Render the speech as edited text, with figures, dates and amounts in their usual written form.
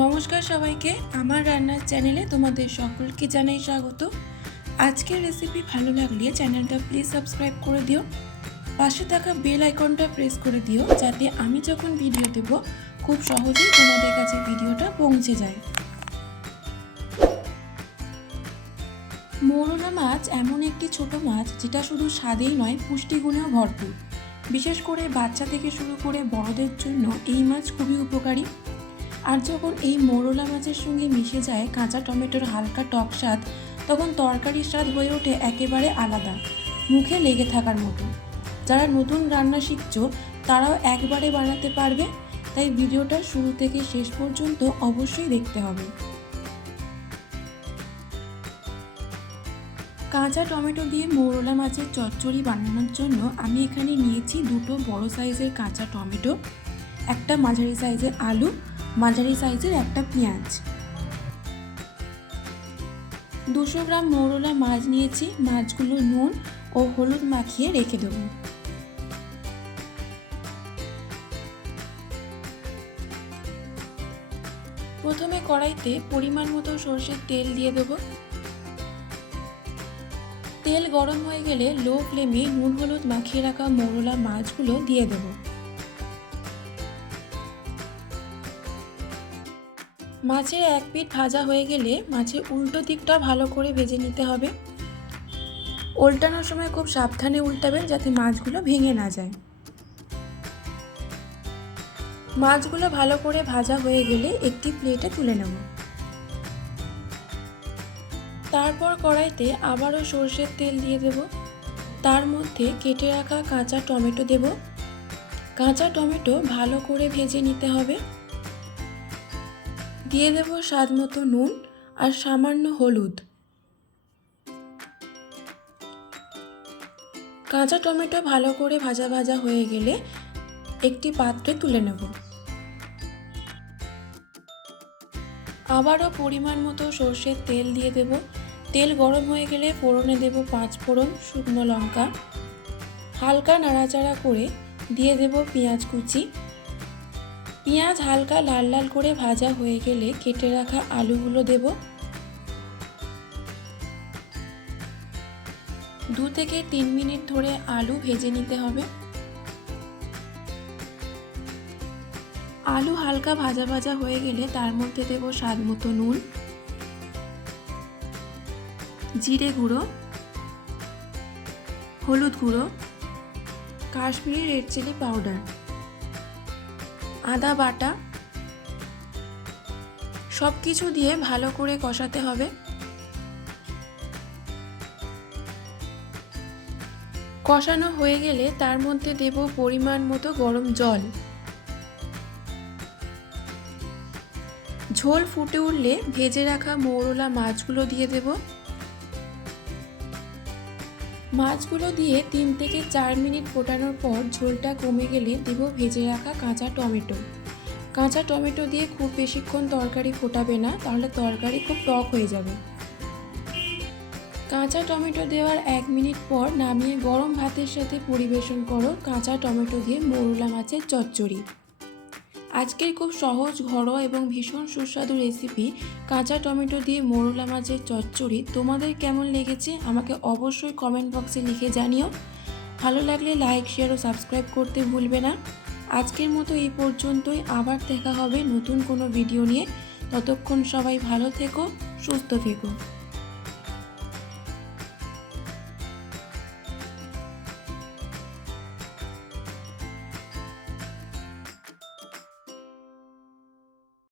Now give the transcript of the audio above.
নমস্কার সবাইকে, আমার রান্নার চ্যানেলে তোমাদের সকলকে জানাই স্বাগত। আজকের রেসিপি ভালো লাগলে চ্যানেলটা প্লিজ সাবস্ক্রাইব করে দিও, পাশে থাকা বেল আইকনটা প্রেস করে দিও যাতে আমি যখন ভিডিও দেব খুব সহজেই তোমাদের কাছে ভিডিওটা পৌঁছে যায়। মোরলা মাছ এমন একটি ছোট মাছ যেটা শুধু স্বাদেই নয়, পুষ্টিগুণেও ভরপুর। বিশেষ করে বাচ্চা থেকে শুরু করে বড়দের জন্য এই মাছ খুবই উপকারী। আর যখন এই মোরলা মাছের সঙ্গে মিশে যায় কাঁচা টমেটোর হালকা টক স্বাদ, তখন তরকারির স্বাদ হয়ে ওঠে একেবারে আলাদা, মুখে লেগে থাকার মতো। যারা নতুন রান্না শিখছো তারাও একবারে বানাতে পারবে, তাই ভিডিওটা শুরু থেকে শেষ পর্যন্ত অবশ্যই দেখতে হবে। কাঁচা টমেটো দিয়ে মোরলা মাছের চচ্চড়ি বানানোর জন্য আমি এখানে নিয়েছি দুটো বড় সাইজের কাঁচা টমেটো, একটা মাঝারি সাইজের আলু, মাঝারি সাইজের একটা পেঁয়াজ, 200 গ্রাম মোরলা মাছ নিয়েছি। মাছগুলো নুন ও হলুদ মাখিয়ে রেখে দেব। প্রথমে কড়াইতে পরিমাণ মতো সরষের তেল দিয়ে দেব। তেল গরম হয়ে গেলে লো ফ্লেমে নুন হলুদ মাখিয়ে রাখা মোরলা মাছগুলো দিয়ে দেব। মাছের এক পিঠ ভাজা হয়ে গেলে মাছের উল্টো দিকটা ভালো করে ভেজে নিতে হবে। উল্টানোর সময় খুব সাবধানে উল্টাবেন যাতে মাছগুলো ভেঙে না যায়। মাছগুলো ভালো করে ভাজা হয়ে গেলে একটি প্লেটে তুলে নেব। তারপর কড়াইতে আবারও সরষের তেল দিয়ে দেব। তার মধ্যে কেটে রাখা কাঁচা টমেটো দেব। কাঁচা টমেটো ভালো করে ভেজে নিতে হবে। দিয়ে দেব স্বাদ মতো নুন আর সামান্য হলুদ। কাঁচা টমেটো ভালো করে ভাজা ভাজা হয়ে গেলে একটি পাত্রে তুলে নেব। আবারও পরিমাণ মতো সরষের তেল দিয়ে দেব। তেল গরম হয়ে গেলে ফোড়নে দেব 5 ফোড়ন, শুকনো লঙ্কা। হালকা নাড়াচাড়া করে দিয়ে দেব পেঁয়াজ কুচি। পেঁয়াজ হালকা লাল লাল করে ভাজা হয়ে গেলে কেটে রাখা আলুগুলো দেব। 2 থেকে 3 মিনিট ধরে আলু ভেজে নিতে হবে। আলু হালকা ভাজা ভাজা হয়ে গেলে তার মধ্যে দেব স্বাদ মতো নুন, জিরে গুঁড়ো, হলুদ গুঁড়ো, কাশ্মীরি রেড চিলি পাউডার, আদা বাটা। সব কিছু দিয়ে ভালো করে কষাতে হবে। কষানো হয়ে গেলে তার মধ্যে দেব পরিমাণ মতো গরম জল। ঝোল ফুটে উঠলে ভেজে রাখা মোরলা মাছগুলো দিয়ে দেব। মাছগুলো দিয়ে 3 থেকে 4 মিনিট ফোটানোর পর ঝোলটা কমে গেলে দেব ভেজে রাখা কাঁচা টমেটো। কাঁচা টমেটো দিয়ে খুব বেশিক্ষণ তরকারি ফোটাবে না, তাহলে তরকারি খুব টক হয়ে যাবে। কাঁচা টমেটো দেওয়ার 1 মিনিট পর নামিয়ে গরম ভাতের সাথে পরিবেশন করো কাঁচা টমেটো দিয়ে মোরলা মাছের চচ্চড়ি। আজকের খুব সহজ, ঘরোয়া এবং ভীষণ সুস্বাদু রেসিপি কাঁচা টমেটো দিয়ে মোরলা মাছের চচ্চড়ি তোমাদের কেমন লেগেছে আমাকে অবশ্যই কমেন্ট বক্সে লিখে জানিও। ভালো লাগলে লাইক, শেয়ার ও সাবস্ক্রাইব করতে ভুলবে না। আজকের মতো এই পর্যন্তই, আবার দেখা হবে নতুন কোনো ভিডিও নিয়ে। ততক্ষণ সবাই ভালো থেকো, সুস্থ থেকো।